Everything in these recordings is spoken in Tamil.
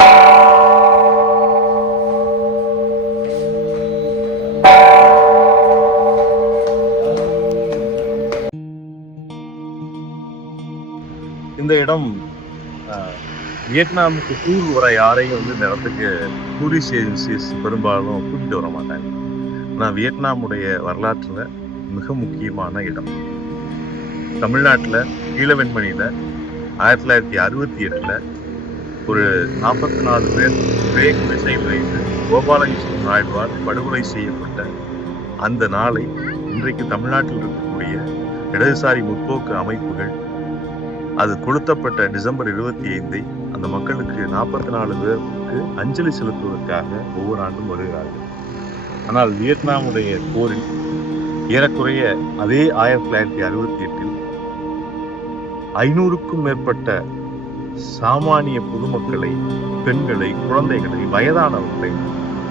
இந்த இடம் வியட்நாமுக்கு டூர் வர யாரையும் வந்து இந்த இடத்துக்கு டூரிஸ்ட் ஏஜென்சிஸ் பெரும்பாலும் கூட்டிட்டு வர மாட்டாங்க. ஆனால் வியட்நாமுடைய வரலாற்றுல மிக முக்கியமான இடம். தமிழ்நாட்டில் கீழவெண்மணியில் 1968 ஒரு 44 பேர் ஒரே குடிசையில் வைத்து கோபாலகிருஷ்ணன் நாயுடுவால் படுகொலை செய்யப்பட்ட அந்த நாளை இன்றைக்கு தமிழ்நாட்டில் இருக்கக்கூடிய இடதுசாரி முற்போக்கு அமைப்புகள் அது கொளுத்தப்பட்ட டிசம்பர் 25 அந்த மக்களுக்கு 44 பேருக்கு அஞ்சலி செலுத்துவதற்காக ஒவ்வொரு ஆண்டும் வருகிறார்கள். ஆனால் வியட்நாமுடைய போரில் ஏறக்குறைய அதே 1968 500க்கும் மேற்பட்ட சாமானிய பொதுமக்களை, பெண்களை, குழந்தைகளை, வயதானவர்களை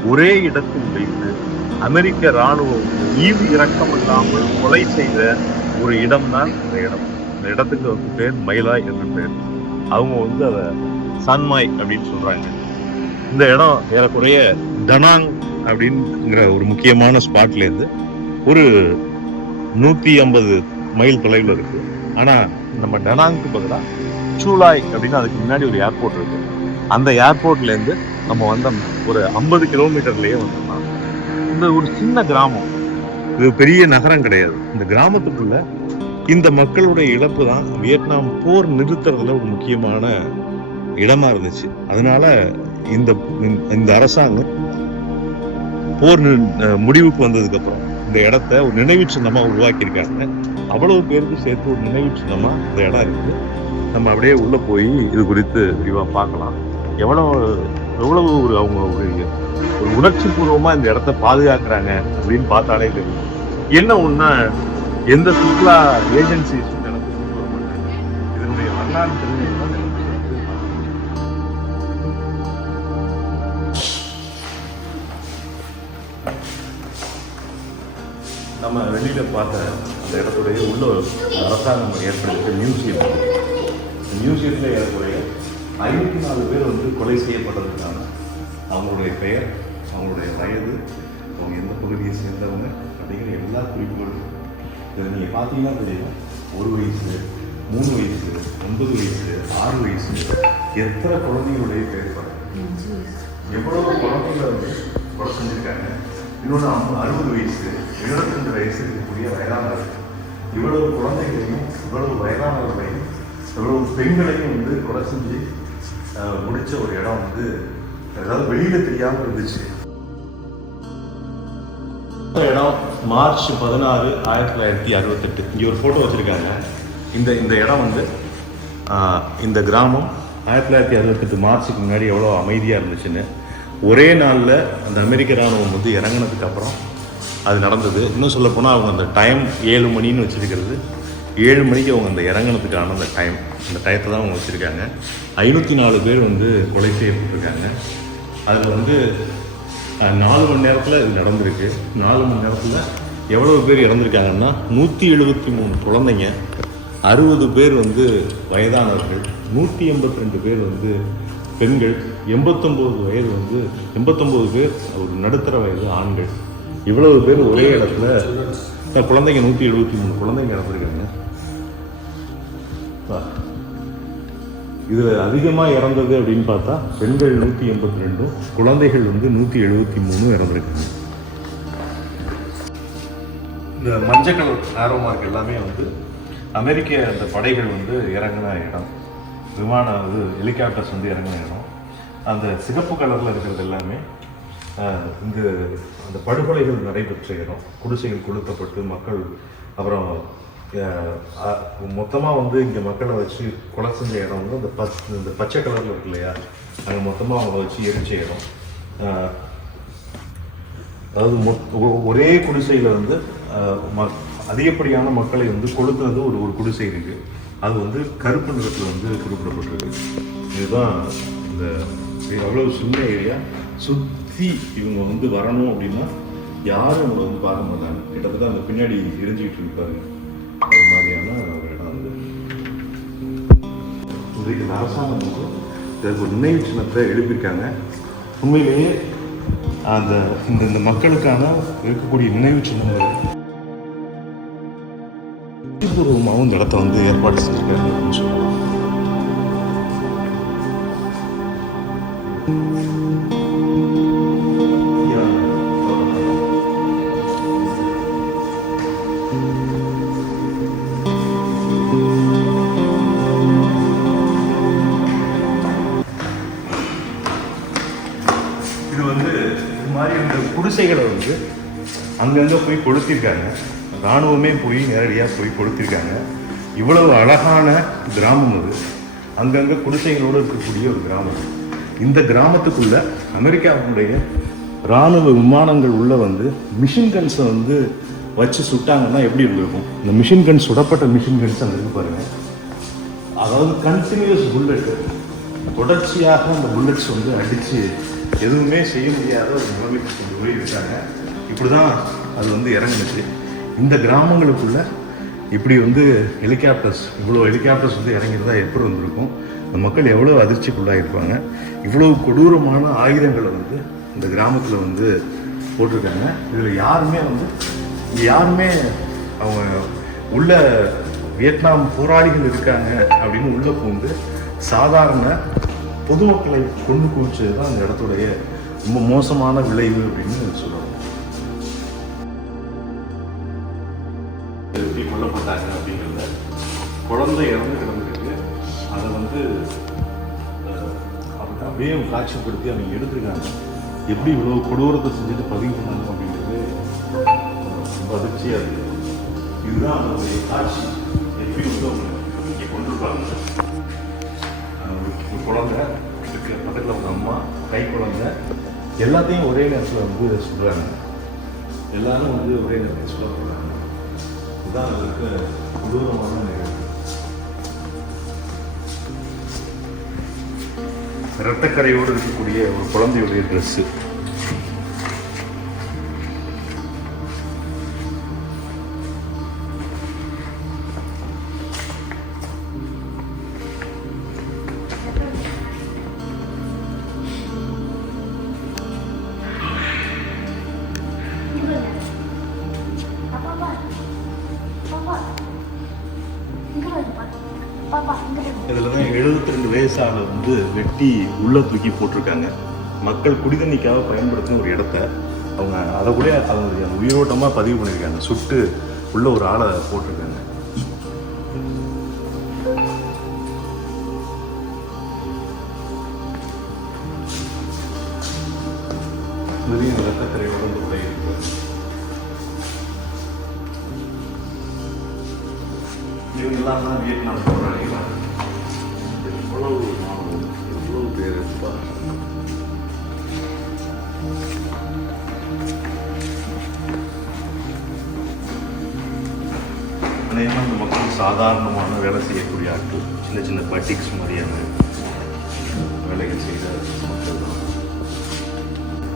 ஒரே இடத்தில் வைத்து அமெரிக்க இராணுவம் ஈவு இரக்கமில்லாமல் கொலை செய்த ஒரு இடம்தான் இந்த இடம். இந்த இடத்துக்கு வந்து பேர் மைலாய் என்று பேர். அவங்க வந்து அதை சான்மாய் அப்படின்னு சொல்றாங்க. இந்த இடம் ஏறக்குறைய டனாங் அப்படிங்கிற ஒரு முக்கியமான ஸ்பாட்ல இருந்து ஒரு 150 மைல் தொலைவில் இருக்கு. ஆனா நம்ம டனாங்க்கு பதிலாக சூலாய் அப்படின்னு அதுக்கு முன்னாடி ஒரு ஏர்போர்ட் இருக்கு. அந்த ஏர்போர்ட்ல இருந்து நம்ம வந்தோம்னா ஒரு 50 கிலோமீட்டர்லயே வந்தோம்னா இந்த ஒரு சின்ன கிராமம், இது பெரிய நகரம் கிடையாது. இந்த கிராமத்துக்குள்ள இந்த மக்களுடைய இழப்பு தான் வியட்நாம் போர் நிறுத்துறதுல ஒரு முக்கியமான இடமா இருந்துச்சு. அதனால இந்த அரசாங்கம் போர் முடிவுக்கு வந்ததுக்கு அப்புறம் இந்த இடத்த ஒரு நினைவு சின்னமா உருவாக்கியிருக்காங்க. அவ்வளவு பேருக்கு சேர்த்து ஒரு நினைவு சின்னமா இந்த இடம் இருக்கு. நம்ம அப்படியே உள்ள போய் இது குறித்து விரிவா பார்க்கலாம். எவ்வளவு ஒரு அவங்க ஒரு உணர்ச்சி பூர்வமா இந்த இடத்த பாதுகாக்கிறாங்க அப்படின்னு பார்த்தாலே தெரியும். என்ன ஒண்ணா எந்த சுற்றுலா ஏஜென்சி இதனுடைய வரலாறு தெரிஞ்சு நம்ம வெளியில பார்த்த அந்த இடத்துடைய உள்ள அரசாங்கம் ஏற்படுத்த மியூசியம். மியூசியத்தில் ஏறக்குறைய 54 பேர் வந்து கொலை செய்யப்பட்டதுக்கான அவங்களுடைய பெயர், அவங்களுடைய வயது, அவங்க எந்த பகுதியை சேர்ந்தவங்க அப்படிங்கிற எல்லா குறிப்புகளும் இதை நீங்கள் பார்த்தீங்கன்னா தெரியும். 1 வயசு, 3 வயசு, 9 வயசு, 6 வயசு, எத்தனை குழந்தைங்களுடைய பேர் எவ்வளவு குழந்தைங்களை வந்து கொலை செஞ்சுருக்காங்க. இன்னொன்று 60 வயசு, 72 வயசு இருக்கக்கூடிய வயதானவர்கள். இவ்வளவு குழந்தைகளையும், இவ்வளவு வயதானவர்களையும், இவ்வளவு பெண்களையும் வந்து கொலை செஞ்சு முடிச்ச ஒரு இடம் வந்து ஏதாவது வெளியில தெரியாமல் இருந்துச்சு. இடம் மார்ச் 16, 1968. இங்கே ஒரு ஃபோட்டோ வச்சுருக்காங்க. இந்த இடம் வந்து இந்த கிராமம் 1968 மார்ச்சுக்கு முன்னாடி எவ்வளோ அமைதியாக இருந்துச்சுன்னு ஒரே நாளில் அந்த அமெரிக்க இராணுவம் வந்து இறங்கினதுக்கு அப்புறம் அது நடந்தது. இன்னும் சொல்லப்போனால் அவங்க அந்த டைம் 7 மணின்னு வச்சுருக்கிறது. 7 மணிக்கு அவங்க அந்த இறங்கினதுக்கான அந்த டயத்தை தான் அவங்க வச்சுருக்காங்க. 504 பேர் வந்து கொலை செய்யப்பட்டிருக்காங்க. அதில் வந்து 4 மணி நேரத்தில் இது நடந்திருக்கு. 4 மணி நேரத்தில் எவ்வளவு பேர் இறந்துருக்காங்கன்னா 173 குழந்தைங்க, 60 பேர் வந்து வயதானவர்கள், 182 பேர் வந்து பெண்கள், 89 வயது வந்து 89 பேர் ஒரு நடுத்தர வயது ஆண்கள். இவ்வளவு பேர் ஒரே இடத்துல குழந்தைங்க 173 குழந்தைங்க இறந்துருக்காங்க. இதில் அதிகமாக இறந்தது அப்படின்னு பார்த்தா பெண்கள் 182, குழந்தைகள் வந்து 173 இறந்துருக்காங்க. இந்த மஞ்சள் கலர் ஆரோ மார்க் எல்லாமே வந்து அமெரிக்க அந்த படைகள் வந்து இறங்கின இடம், ஹெலிகாப்டர்ஸ் வந்து இறங்கின இடம். அந்த சிகப்பு கலரில் இருக்கிறது எல்லாமே அந்த படுகொலைகள் நடைபெற்ற இடம். குடிசைகள் கொளுத்தப்பட்டு மக்கள் அப்புறம் மொத்தமாக வந்து இங்கே மக்களை வச்சு கொலை செஞ்ச இடம் வந்து இந்த பச்சை கலரில் இருக்கு இல்லையா, அங்கே மொத்தமாக அவங்கள வச்சு எரிச்ச இடம். அதாவது ஒரே குடிசையில் வந்து அதிகப்படியான மக்களை வந்து கொளுத்துனது ஒரு குடிசை இருக்குது. அது வந்து கருப்பு நிறத்தில் வந்து குறிப்பிடப்பட்டிருக்கு. இதுதான் இந்த அவ்வளோ சின்ன ஏரியா. சுற்றி இவங்க வந்து வரணும் அப்படின்னா யாரும் அவங்களை வந்து பார்க்க மாட்டாங்க. கிட்டத்தட்ட அந்த பின்னாடி எரிஞ்சிக்கிட்டு இருப்பாங்க. அது மாதிரியான ஒரு இடம் வந்து இந்த அரசாங்கம் வந்து இதற்கு ஒரு நினைவு சின்னத்தை எழுப்பியிருக்காங்க. உண்மையிலேயே அந்த இந்த மக்களுக்கான இருக்கக்கூடிய நினைவு சின்னங்கள் பூர்வமாகவும் இந்த இடத்த வந்து ஏற்பாடு செஞ்சிருக்காங்க அப்படின்னு சொல்லலாம். இது வந்து இது மாதிரி இந்த குடிசைகளை வந்து அங்கங்கே போய் கொளுத்திருக்காங்க. இராணுவமே போய் நேரடியாக போய் கொளுத்திருக்காங்க. இவ்வளவு அழகான கிராமம் அது. அங்கங்கே குடிசைகளோடு இருக்கக்கூடிய ஒரு கிராமம். இந்த கிராமத்துக்குள்ள அமெரிக்காவுடைய இராணுவ விமானங்கள் உள்ள வந்து மிஷின் கன்ஸை வந்து வச்சு சுட்டாங்கன்னா எப்படி இருந்திருக்கும்? இந்த மிஷின் கன்ஸ், சுடப்பட்ட மிஷின் கன்ஸ் அங்கே இருக்கு பாருங்க. அதாவது கண்டினியூஸ் புல்லெட்டு, தொடர்ச்சியாக அந்த புல்லட்ஸ் வந்து அடித்து எதுவுமே செய்ய முடியாத ஒரு நிலைமைக்கு கொண்டு போய் இருக்காங்க. இப்படி தான் அது வந்து இறங்குனுச்சு. இந்த கிராமங்களுக்குள்ள இப்படி வந்து ஹெலிகாப்டர்ஸ், இவ்வளோ ஹெலிகாப்டர்ஸ் வந்து இறங்கியிருந்தா எப்படி வந்திருக்கும்? இந்த மக்கள் எவ்வளோ அதிர்ச்சிக்குள்ளாக இருப்பாங்க. இவ்வளோ கொடூரமான ஆயுதங்களை வந்து இந்த கிராமத்தில் வந்து போட்டிருக்காங்க. இதில் யாருமே அவங்க உள்ள வியட்நாம் போராளிகள் இருக்காங்க அப்படின்னு உள்ள பூந்து சாதாரண பொதுமக்களை கொண்டு குவிச்சது தான் அந்த இடத்துடைய ரொம்ப மோசமான விளைவு அப்படின்னு சொல்லுவாங்க. எப்படி கொல்லப்பட்டாங்க அப்படிங்கிறத, குழந்தை இறந்து கிடந்திருக்கு, அதை வந்து அவங்க அப்படியே காட்சிப்படுத்தி அவங்க எடுத்துருக்காங்க. எப்படி இவ்வளோ கொடூரத்தை செஞ்சுட்டு பதிவு பண்ணாங்க அப்படிங்கிறது ரொம்ப அதிர்ச்சியாக இருக்குது. இதுதான் அதனுடைய காட்சி. எப்படி வந்து அவங்க இங்கே கொண்டிருப்பாங்க. ஒரு குழந்தை இருக்கு, பக்கத்தில் அவங்க அம்மா, கை குழந்தை, எல்லாத்தையும் ஒரே நேரத்தில் வந்து சொல்கிறாங்க. எல்லாரும் வந்து ஒரே நேரத்தில் சொல்ல போகிறாங்க. இதுதான் அதுக்கு கொடூரமான நிகழ்வு. இரத்தக்கரையோடு இருக்கக்கூடிய ஒரு குழந்தையுடைய ட்ரெஸ்ஸு. இதில் தான் 72 வயசால வந்து வெட்டி உள்ள தூக்கி போட்டிருக்காங்க. மக்கள் குடிதண்ணிக்காக பயன்படுத்தின ஒரு இடத்த அவங்க அதை கூட அதனுடைய உயிரோட்டமாக பதிவு பண்ணியிருக்காங்க. சுட்டு உள்ள ஒரு ஆளை போட்டிருக்காங்க. நிறைய ரத்தக்கரையோட இந்த உடை இருக்கு. இவங்க எல்லாம் தான் வியட்நாம் போராளிகளா? எவ்வளவு மாணவர்கள், எவ்வளவு பேர் இருப்பாங்க. அநேகமாக இந்த மக்கள் சாதாரணமான வேலை செய்யக்கூடிய ஆட்கள், சின்ன சின்ன பட்டிக்ஸ் மாதிரியான வேலைகள் செய்கிற மக்கள் தான்.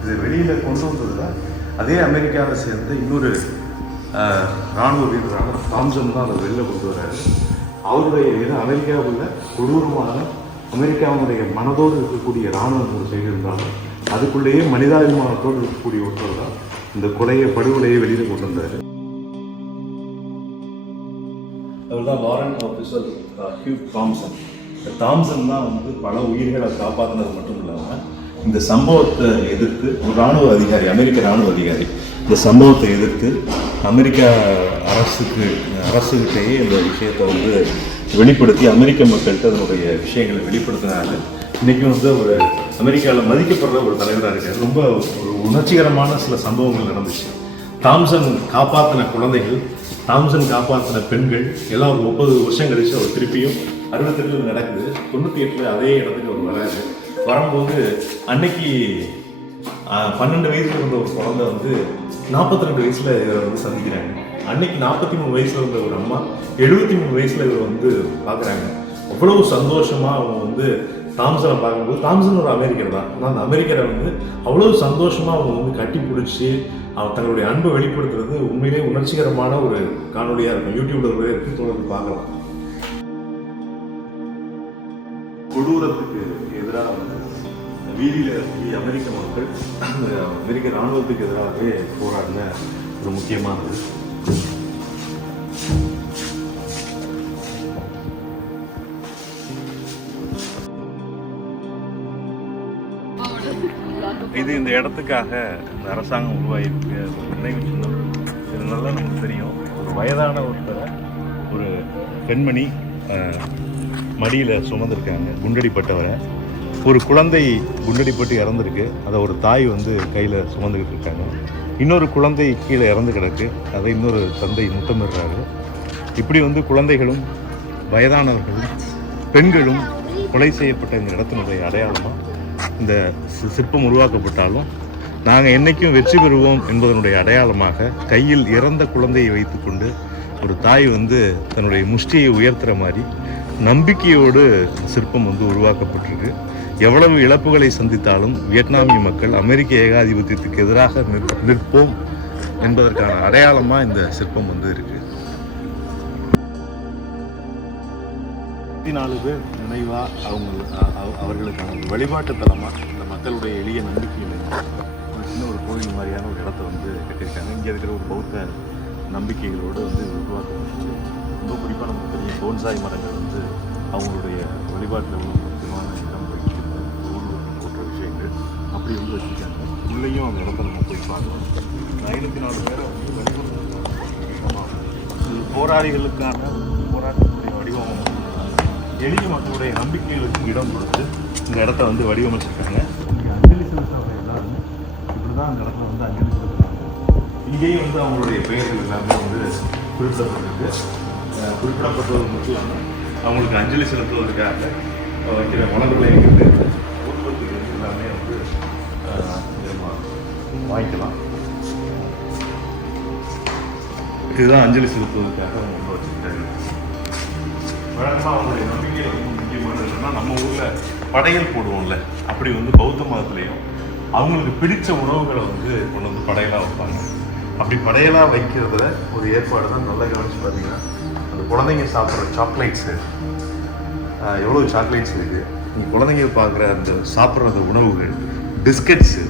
இது வெளியில் கொண்டு வந்ததில் அதே அமெரிக்காவை சேர்ந்த இன்னொரு இராணுவ வீரரான தாம்சன் தான் அதை வெளியில் கொண்டு வர்றாரு. அவருடைய இது அமெரிக்காவில் கொடூரமான அமெரிக்காவுடைய மனதோடு இருக்கக்கூடிய இராணுவம் செய்திருந்தாலும் அதுக்குள்ளேயே மனிதாபிமானத்தோடு இருக்கக்கூடிய ஒருத்தர் தான் இந்த படுகொலையை வெளியில் கொண்டு வந்தார். அவர் தான் வாரண்ட் ஆஃபீஸர் ஹியூ தாம்சன். இந்த தாம்சன் தான் வந்து பல உயிர்களை காப்பாற்றினது மட்டும் இல்லாமல் இந்த சம்பவத்தை எதிர்த்து ஒரு இராணுவ அதிகாரி, அமெரிக்க இராணுவ அதிகாரி, இந்த சம்பவத்தை எதிர்த்து அமெரிக்கா அரசுகிட்டேயே இந்த விஷயத்தை வந்து வெளிப்படுத்தி அமெரிக்க மக்கள்கிட்ட அதனுடைய விஷயங்களை வெளிப்படுத்தினாங்க. இன்றைக்கும் வந்து ஒரு அமெரிக்காவில் மதிக்கப்படுற ஒரு தலைவராக இருக்கார். ரொம்ப ஒரு உணர்ச்சிகரமான சில சம்பவங்கள் நடந்துச்சு. தாம்சன் காப்பாற்றின குழந்தைகள், தாம்சன் காப்பாற்றின பெண்கள் எல்லாம் ஒரு 30 வருஷம் கழிச்சு அவர் திருப்பியும் 68 நடக்குது. 98 அதே இடத்துக்கு அவர் வராது. வரும்போது அன்னைக்கு 12 வயசுல இருந்த ஒரு குழந்தை வந்து 42 வயசுல இவரை வந்து சந்திக்கிறாங்க. அன்னைக்கு 43 வயசுல இருந்த ஒரு அம்மா 73 வயசுல இவர் வந்து பார்க்குறாங்க. அவ்வளவு சந்தோஷமா அவங்க வந்து தாம்சனை பார்க்கும்போது, தாம்சன் ஒரு அமெரிக்கர் தான், ஆனால் அந்த அமெரிக்கரை வந்து அவ்வளவு சந்தோஷமா அவங்க வந்து கட்டி பிடிச்சி அவர் தங்களுடைய அன்பை வெளிப்படுத்துறது உண்மையிலேயே உணர்ச்சிகரமான ஒரு காணொலியாக இருக்கும். யூடியூப்ல கூட இருக்கு, தொடர்ந்து பார்க்கலாம். கொடூரத்துக்கு எதிராக வீதியில் அமெரிக்க மக்கள் அமெரிக்க இராணுவத்துக்கு எதிராகவே போராடின ஒரு முக்கியமானது. இது இந்த இடத்துக்காக இந்த அரசாங்கம் உருவாகிருக்கு. ஒரு நினைவு சின்னம். இது நல்லா நமக்கு தெரியும். ஒரு வயதான ஒருத்தரை ஒரு பெண்மணி மடியில் சுமந்திருக்காங்க, குண்டடிப்பட்டவரை. ஒரு குழந்தை குண்டடிப்பட்டு இறந்துருக்கு, அதை ஒரு தாய் வந்து கையில் சுமந்துக்கிட்டு இருக்காங்க. இன்னொரு குழந்தை கீழே இறந்து கிடக்கு, அதை இன்னொரு தந்தை முத்தமிடுறாரு. இப்படி வந்து குழந்தைகளும் வயதானவர்களும் பெண்களும் கொலை செய்யப்பட்ட இந்த இடத்தினுடைய அடையாளமாக இந்த சிற்பம் உருவாக்கப்பட்டாலும் நாங்கள் என்றைக்கும் வெற்றி பெறுவோம் என்பதனுடைய அடையாளமாக கையில் இறந்த குழந்தையை வைத்துக்கொண்டு ஒரு தாய் வந்து தன்னுடைய முஷ்டியை உயர்த்துகிற மாதிரி நம்பிக்கையோடு சிற்பம் வந்து உருவாக்கப்பட்டிருக்கு. எவ்வளவு இழப்புகளை சந்தித்தாலும் வியட்நாமிய மக்கள் அமெரிக்க ஏகாதிபத்தியத்துக்கு எதிராக நிற்போம் என்பதற்கான அடையாளமாக இந்த சிற்பம் வந்து இருக்கு. 24 பேர் நினைவாக அவர்களுக்கான வழிபாட்டு தலமாக இந்த மக்களுடைய எளிய நம்பிக்கையில் ஒரு சின்ன ஒரு கோயில் மாதிரியான ஒரு இடத்த வந்து கட்டியிருக்காங்க. இங்கே இருக்கிற ஒரு பௌத்த நம்பிக்கைகளோடு வந்து உருவாக்கப்பட்டது. ரொம்ப குறிப்பாக நமக்கு தெரியும் போன்சாய் மரங்கள் வந்து அவங்களுடைய வழிபாட்டில் உள்ள முக்கியமான இடம் வகிக்கிறது, போன்ற விஷயங்கள் அப்படி வந்து வச்சுருக்காங்க. உள்ளேயும் அந்த இடத்த நம்ம போய் பார்க்கலாம். 54 பேரை வந்து வழிபடுறதுக்கான போராளிகளுக்கான போராட்டத்துடைய வடிவம் எளிய மக்களுடைய நம்பிக்கைகளுக்கு இடம் கொடுத்து இந்த இடத்த வந்து வடிவமைச்சிருக்காங்க. இங்கே அஞ்சலி செலுத்துறவங்க எல்லாருமே இப்படி தான் அந்த இடத்துல வந்து அஞ்சலி செலுத்துறாங்க. இங்கேயும் வந்து அவங்களுடைய பெயர்கள் எல்லாமே வந்து குறிப்பிடப்பட்டிருக்கு. குறிப்பிடப்பட்டது மட்டும் இல்லாமல் அவங்களுக்கு அஞ்சலி செலுத்துவதற்காக வைக்கிற மலர்களை ஊர்வலத்துக்கு எல்லாமே வந்து வாங்கிக்கலாம். இதுதான் அஞ்சலி செலுத்துவதற்காக அவங்க வந்து வச்சுருக்காங்க. வழக்கமாக அவங்களுடைய நம்பிக்கையில் ரொம்ப முக்கியமானது என்னன்னா, நம்ம ஊரில் படையல் போடுவோம்ல, அப்படி வந்து பௌத்த மதத்துலேயும் அவங்களுக்கு பிடிச்ச உணவுகளை வந்து கொண்டு வந்து படையலாக வைப்பாங்க. அப்படி படையலாக வைக்கிறதுல ஒரு ஏற்பாடு தான் நல்லா கவனிச்சு பார்த்தீங்கன்னா, அந்த குழந்தைங்க சாப்பிட்ற சாக்லேட்ஸு, எவ்வளோ சாக்லேட்ஸ் இருக்குது, குழந்தைங்க பார்க்குற அந்த சாப்பிட்ற அந்த உணவுகள், பிஸ்கட்ஸு,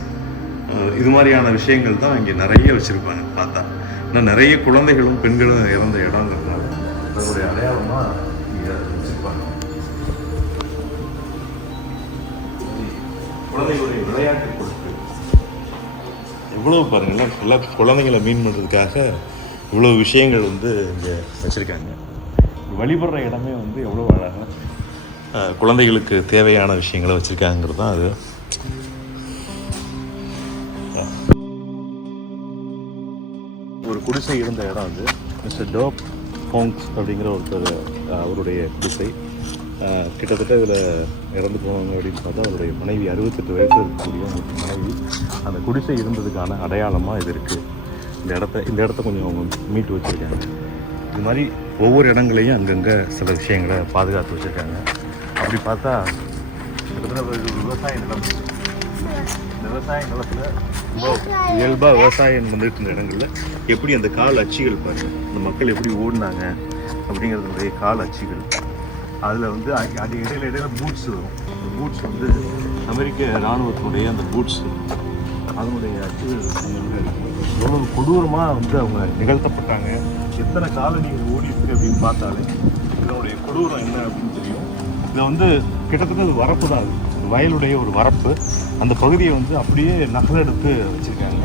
இது மாதிரியான விஷயங்கள் தான் இங்கே நிறைய வச்சுருப்பாங்க. பார்த்தா இன்னும் நிறைய குழந்தைகளும் பெண்களும் இறந்த இடங்கிறதுனால அதனுடைய அடையாளமாக இங்கே வச்சுருப்பாங்க. குழந்தைகளுடைய விளையாட்டு பொருட்கள் எவ்வளோ பாருங்களேன், எல்லா குழந்தைங்களை மீன் பண்ணுறதுக்காக இவ்வளோ விஷயங்கள் வந்து இங்கே வச்சுருக்காங்க. வழிபடுற இடமே வந்து எவ்வளோ அழகாக குழந்தைகளுக்கு தேவையான விஷயங்களை வச்சுருக்காங்கிறது தான் அது. ஒரு குடிசை இருந்த இடம் அது. மிஸ்டர் டோப் ஃபோங்ஸ் அப்படிங்கிற ஒருத்தர், அவருடைய குடிசை. கிட்டத்தட்ட இதில் இறந்து போவாங்க அப்படின்னு பார்த்தா அவருடைய மனைவி 68 வயசு இருக்கக்கூடிய மனைவி. அந்த குடிசை இருந்ததுக்கான அடையாளமாக இது இருக்குது. இந்த இடத்த கொஞ்சம் அவங்க மீட்டு வச்சுருக்காங்க. இது மாதிரி ஒவ்வொரு இடங்களையும் அங்கங்கே சில விஷயங்களை பாதுகாத்து வச்சுருக்காங்க. அப்படி பார்த்தா கிட்டத்தட்ட விவசாய நிலம், விவசாய நிலத்தில் இயல்பாக விவசாயம் வந்துட்டு இருந்த இடங்களில் எப்படி அந்த கால் அச்சுகள் பாருங்கள், அந்த மக்கள் எப்படி ஓடினாங்க அப்படிங்கிறதுடைய கால் அச்சுகள். அதில் வந்து அது இடையில பூட்ஸ் வரும். அந்த பூட்ஸ் வந்து அமெரிக்க இராணுவத்தினுடைய அந்த பூட்ஸ், அதனுடைய அச்சுகள் எவ்வளவு கொடூரமாக வந்து அவங்க நிகழ்த்தப்பட்டாங்க. எத்தனை காலனிகள் ஓடி இருக்கு அப்படின்னு பார்த்தாலே இதனுடைய கொடூரம் என்ன அப்படின்னு தெரியும். இதை வந்து கிட்டத்தட்ட அது வரப்பு தான், வயலுடைய ஒரு வரப்பு. அந்த பகுதியை வந்து அப்படியே நகலெடுத்து வச்சுருக்காங்க.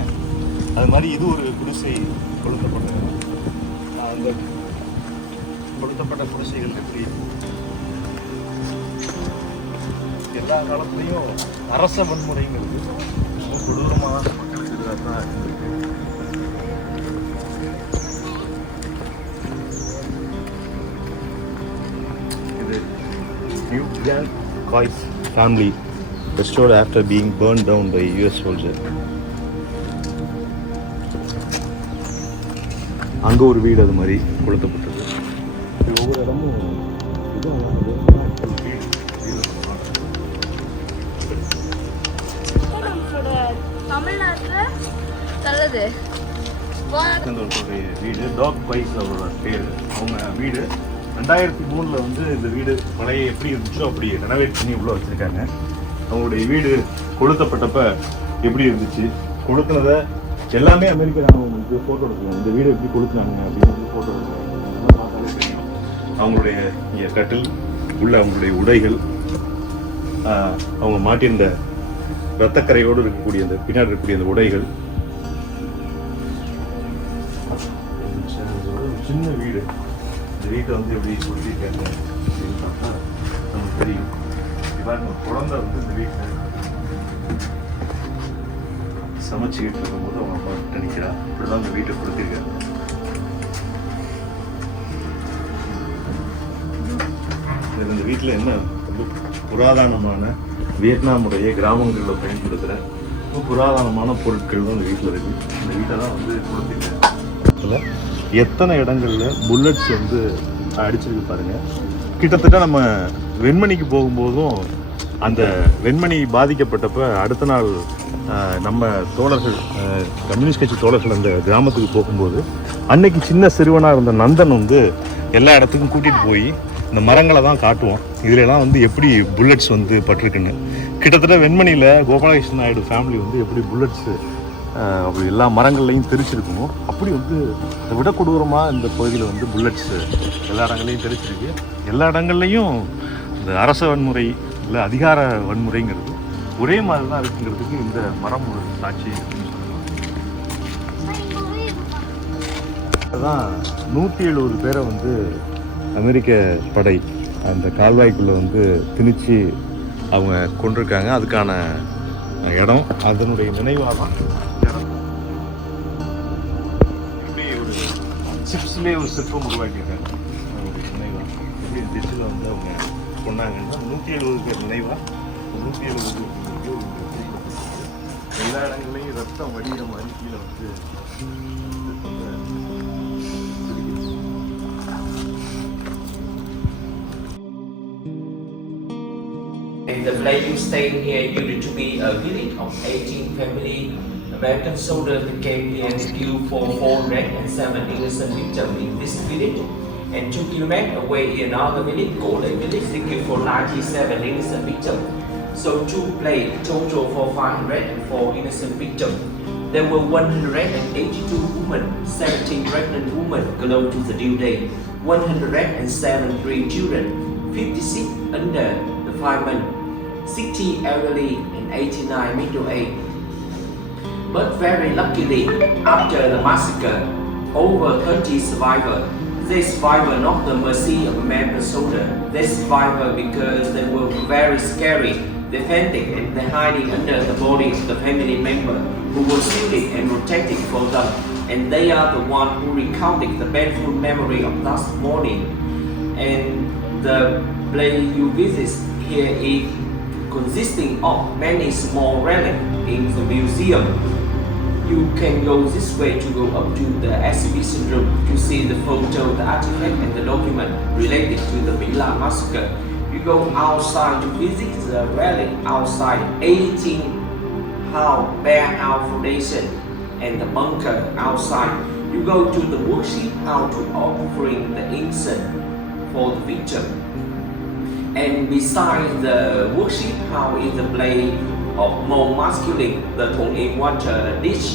அது மாதிரி இது ஒரு குடிசை கொளுத்தப்பட்ட, அந்த கொளுத்தப்பட்ட குடிசைகள் எப்படி எல்லா காலத்துலேயும் அரச வன்முறைங்கிறது ரொம்ப கொடூரமாக மக்களுக்கு எதிராக தான் இருந்திருக்கு. இது new grand guys family restored after being burned down by US soldier. அங்கே ஒரு வீடு அது மாதிரி கொளுத்தப்பட்டது. ஒவ்வொரு இடமும் வீடு டாக் வைஸ் அவரோட பேர். அவங்க வீடு 2003 வந்து இந்த வீடு பழைய எப்படி இருந்துச்சோ அப்படி ரெனோவேட் பண்ணி உள்ள வச்சுருக்காங்க. அவங்களுடைய வீடு கொளுத்தப்பட்டப்ப எப்படி இருந்துச்சு, கொளுத்துனதை எல்லாமே அமெரிக்க ராணுவங்களுக்கு ஃபோட்டோ எடுக்கலாம். இந்த வீடு எப்படி கொளுத்துனாங்க அப்படின்னு ஃபோட்டோ எடுக்கலாம். பார்த்தாலே தெரியும். அவங்களுடைய கட்டில் உள்ள அவங்களுடைய உடைகள், அவங்க மாட்டியிருந்த இரத்தக்கரையோடு இருக்கக்கூடிய அந்த பின்னாடி இருக்கக்கூடிய அந்த உடைகள். சின்ன வீடு, இந்த வீட்டை வந்து எப்படி கொடுத்திருக்காங்க அப்படின்னு பார்த்தா நமக்கு தெரியும். இவ்வாறு குழந்தை வந்து இந்த வீட்டில் சமைச்சுக்கிட்டு இருக்கும்போது அவங்க அம்மா கிட்ட நிற்கிறா. இப்படிதான் இந்த வீட்டை கொடுத்திருக்காங்க. இந்த வீட்டில் என்ன ரொம்ப புராதனமான வியட்நாமுடைய கிராமங்களில் பயன்படுத்துகிற புராதனமான பொருட்கள் தான் இந்த வீட்டில் இருக்குது. இந்த வீட்டை தான் வந்து கொடுத்திருக்காங்க. எத்தனை இடங்களில் புல்லட்ஸ் வந்து அடிச்சிருக்கு பாருங்கள். கிட்டத்தட்ட நம்ம வெண்மணிக்கு போகும்போதும் அந்த வெண்மணி பாதிக்கப்பட்டப்ப அடுத்த நாள் நம்ம தோழர்கள், கம்யூனிஸ்ட் கட்சி தோழர்கள் அந்த கிராமத்துக்கு போகும்போது அன்னைக்கு சின்ன சிறுவனாக இருந்த நந்தன் வந்து எல்லா இடத்துக்கும் கூட்டிகிட்டு போய் இந்த மரங்களை தான் காட்டுவோம். இதுலலாம் வந்து எப்படி புல்லட்ஸ் வந்து பட்டிருக்குன்னு. கிட்டத்தட்ட வெண்மணியில் கோபாலகிருஷ்ண நாயுடு ஃபேமிலி வந்து எப்படி புல்லட்ஸு அப்படி எல்லா மரங்கள்லையும் தெரிச்சிருக்கணும். அப்படி வந்து இதை விட கொடூரமாக இந்த பகுதியில் வந்து புல்லட்ஸு எல்லா இடங்கள்லையும் தெரிச்சிருக்கு. எல்லா இடங்கள்லையும் இந்த அரச வன்முறை இல்லை அதிகார வன்முறைங்கிறது ஒரே மாதிரி தான் இருக்குங்கிறதுக்கு இந்த மரம் ஒரு சாட்சி அப்படின்னு சொல்லலாம். அதுதான் 170 பேரை வந்து அமெரிக்க படை அந்த கால்வாய்க்குள்ளே வந்து திணிச்சு அவங்க கொண்டிருக்காங்க. அதுக்கான இடம், அதனுடைய நினைவாக தான் இடம். இப்படி ஒரு சிப்ஸ்லேயே ஒரு சிற்பம் உருவாக்கியிருக்காங்க. அவங்களுடைய நினைவாக இப்படி டிஷ்ஷில் வந்து அவங்க கொண்டாங்கன்னா 170 பேர் நினைவாக 170 பேர் எல்லா இடங்கள்லையும் ரத்தம் வடிகிற மாதிரி கீழே வந்து The Palladium stayed here used to be a village of 18 family. American soldiers came here and killed for 407 innocent victims in this village. And 2 kilometers away in another village, Golden Village, they killed for 97 innocent victims. So 2 played total for 504 innocent victims. There were 182 women, 17 pregnant women close to the due date, 173 children, 56 under the 5 months. 60 elderly and 89 middle age. But very luckily, after the massacre, over 30 survivors. They survived not the mercy of American soldiers. They survived because they were very scary, defending and they hiding under the body of the family member who was shielding and protecting for them. And they are the one who recounted the painful memory of last morning. And the place you visit here is consisting of many small relics in the museum. You can go this way to go up to the exhibition room to see the photo, the artifact and the document related to the My Lai massacre. You go outside to visit the relic outside 18 house bare house foundation and the bunker outside. You go to the worship house to offering the incense for the victim. And beside the worship house is the place of more masculine, the Thong in water dish.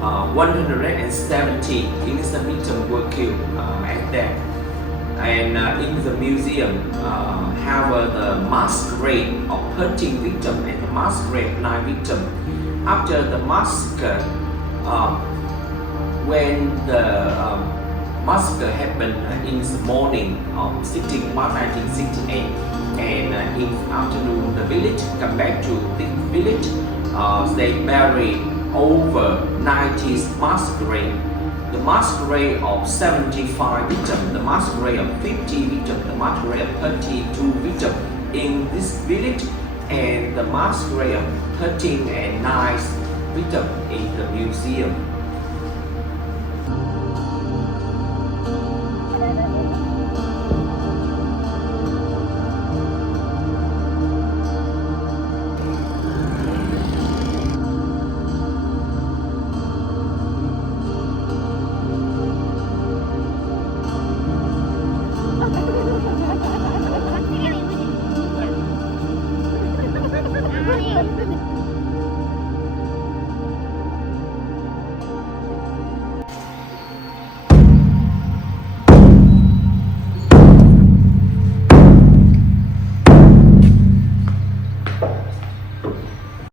170 innocent victims were killed at that. And in the museum have the masquerade of 13 victims and the masquerade of 9 victims. After the massacre, when the massacre happened in the morning of 16 March 1968, and in the afternoon the village come back to this village. They buried over 90 masquerade. The masquerade of 75 victims, the masquerade of 50 victims, the masquerade of 32 victims in this village, and the masquerade of 13 and 9 victims in the museum.